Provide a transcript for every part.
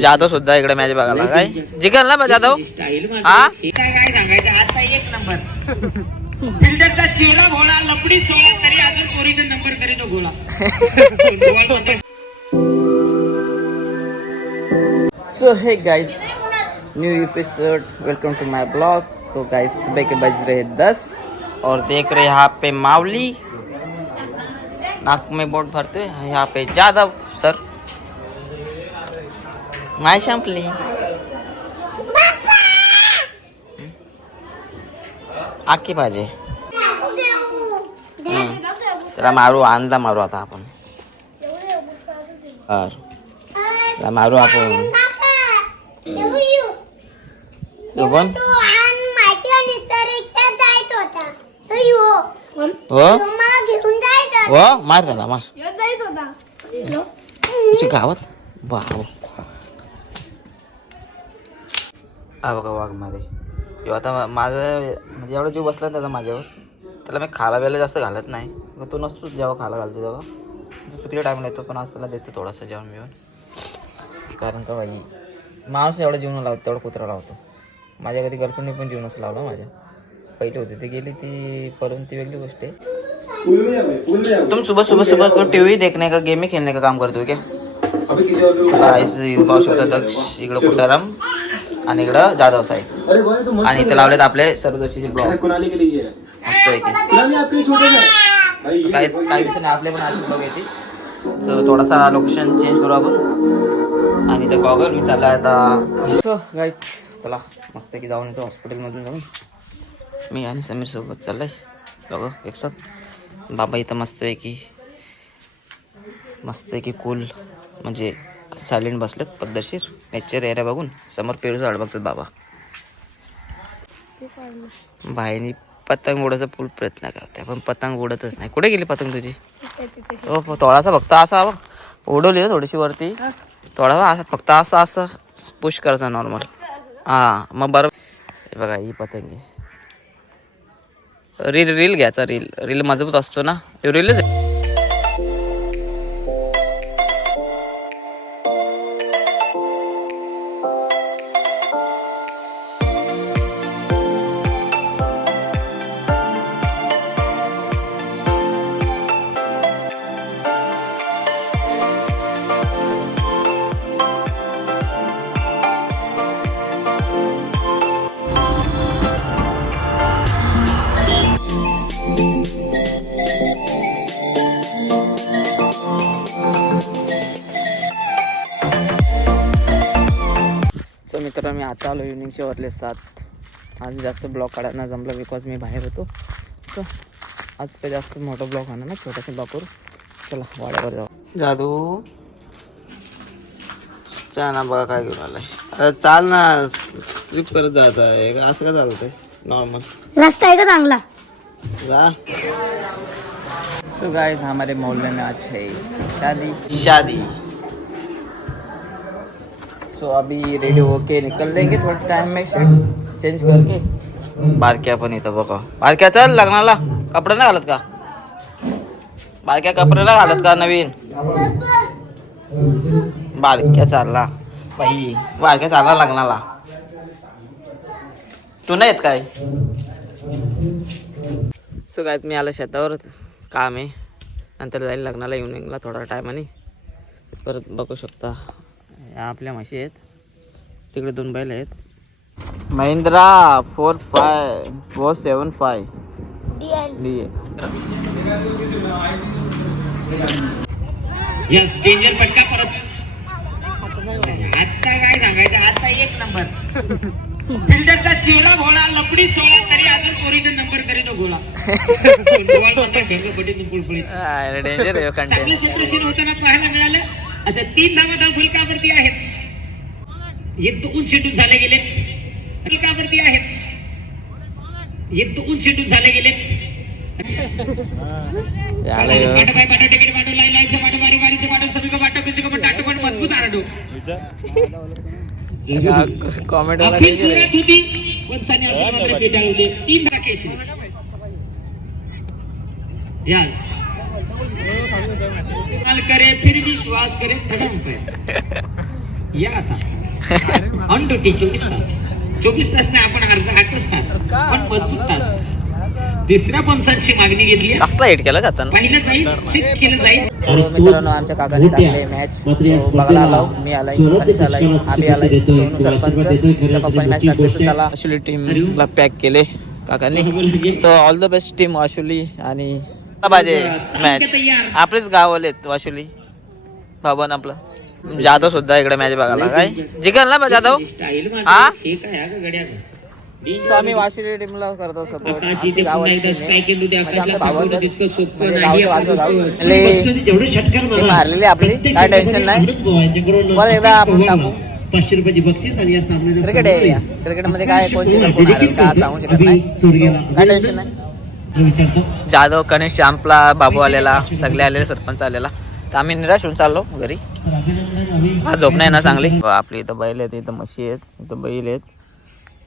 जाधव सुद्धा इकडे मॅच बघायला काय? जिंकल ना जाधव? हा? काय काय सांगायचं? आता एक नंबर फिल्डरचा चेहरा घोडा लपडी सोळा तरी अजून पोरीचा नंबर करीतो घोडा गोल so hey guys new episode welcome to my blog so guys सुबह के बज रहे दस. और देख रहे यहाँ पे मावली नाक में बोट भरते हैं यहाँ पे जादव सर। माय संपली आखी भाजी. त्याला मारू आणला मारू आता आपण. त्याला मारू आपण. पण? हो? हो? मार त्याला मार. तुझ्या गावात? वाव हा बघा वाघमध्ये ह्यो आता माझं म्हणजे एवढा जीव बसला ना त्याचा माझ्यावर त्याला मी खाला वेळेला जास्त घालत नाही मग तो नसतो जेव्हा खाला घालतो तेव्हा तो चुकीच्या टाईमला येतो पण आज त्याला देतो थोडासा जेवण मिळून कारण का बाई माणूस एवढा जीवन लावतो तेवढा कुत्रा लावतो माझ्या कधी गर्लफ्रेंडने पण जीवन असं लावला माझ्या पहिले होते ते गेली ती परत ती वेगळी गोष्ट आहे तुम सुबह सुबह सुबह को टीवी देखने का गेम खेलने का काम करते हो क्या इकडं कुटाराम आणि इकडं जाधव साहेब. आणि इथे लावलेत आपले सर्वदोषीचे ब्लॉग कुणाली के. लिए है मस्त पैकी काहीच काही दिवसांनी आपले पण असे ब्लॉग येतील. सो थोडासा लोकेशन चेंज करू आपण. आणि ते गॉगल मी चालला आता. गाईच चला. मस्त की जाऊन येतो हॉस्पिटलमधून जाऊन. मी आणि समीर सोबत चाललंय. दोघं एकसाथ बाबा इथं मस्तपैकी मस्तपैकी कूल म्हणजे सायलेंट बसलेत पद्धतशीर नेचर एरिया बघून. समोर पेरू झाड बघतात बाबा. बाईनी पतंग उडायचा फुल प्रयत्न करते पण पतंग उडतच नाही. कुठे गेली पतंग तुझी? हो थोडासा फक्त असा उडवली थोडीशी वरती. थोडा असा फक्त असं असं. पुश करायचा नॉर्मल हा मग बरं. बघा ही पतंग आहे. रील रील घ्यायचा रील. रील मजबूत असतो ना. रीलच आहे. आता आलो इव्हनिंगचे वरले सात. आज जास्त ब्लॉग काढायला जमलं बिकॉज मी बाहेर होतो. सो आज काही जास्त मोठा ब्लॉग आणा ना छोटासा ब्लॉग करू. चला वाड्यावर जाऊ. जादू ना बघा काय घेऊन आलाय. अरे चाल ना स्ट्रिप करत जायचं आहे का असं का चालतंय नॉर्मल रस्ता आहे का चांगला? जा. सो गाइस हमारे मोहल्ले में आज है शादी. शादी. सो अभी रेडी होके निकल लेंगे थोड़ा टाइम में शर्ट चेंज करके। बारक्या पण इथं बघा बारक्या चल लग्नाला कपडे नाही घालत का। बारक्या कपडे नाही घालत का नवीन? बारक्या चालला बाई बारक्या चालला लग्नाला तू नाही येत काय सो काय मी आलं शेतावर काम आहे. नंतर जाईल लग्नाला इव्हनिंगला थोडा टायमाने परत बघू शकता. आपल्या म्हशी आहेत. तिकडे दोन बैल आहेत. Mahindra four five four seven five. D yes danger फटका परत. आता काय सांगायचं? आता एक नंबर फिल्डरचा चेहरा घोडा लपडी सोळा तरी अजून पोरीचा नंबर करीतो घोडा डेंजर क्षेत्ररक्षण होताना पाहायला मिळालं. असं तीन धावा धाव फुलकावरती आहेत. हे दोन चेंडून झाले गेलेत फुलकावरती आहेत. हे. दोन चेंडून झाले गेलेत होती पंचाने तीन धावा केशरी यस. करे फिर विश्वास करे थडा अंपायर या आता। ऑन ड्युटी चोवीस तास। चोवीस तास नाही आपण अर्धा आठच तास पण मजबूत तास. तिसऱ्या पंचांची मागणी घेतली कसला हिट केला का आता? पाहिलं जाईल चेक केलं जाईल. तर मित्रांनो आमच्या काकाने टाकले मॅच बघायला आलो मी आलाय. हरीश आलाय. आम्ही आलाय. सरपंच पप्पाने मॅच टाकली तर त्याला. टीमला पॅक केले काकांनी. तर ऑल द बेस्ट टीम वाशुली आणि पाहिजे मॅच आपलेच गाववाले आहेत वाशुली बाबन आपलं. जाधव सुद्धा इकडे मॅच बघायला. काय? जिंकल ना जाधव? हा? So आम्ही वाशिली टीमला करतो सपोर्ट म्हणजे म्हणजे मारलेले आपली. काय टेन्शन नाही. परत एकदा आपण टाकू पाचशे रुपयाची बक्षीस आणि या सामन्याचा क्रिकेट आहे क्रिकेटमध्ये काय कोण जिंकल कोण हारेल का सांगू शकत नाही. काय टेन्शन नाही. जाधव गणेश श्यामला बाबू आलेला सगळे आलेले सरपंच आलेला. तर आम्ही निराश होऊन चाललो घरी. हा झोप नाही ना चांगली? आपली इथं बैल आहेत इथं म्हशी आहेत इथं बैल आहेत.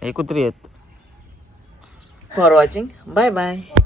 हे कुत्री आहेत. For watching bye bye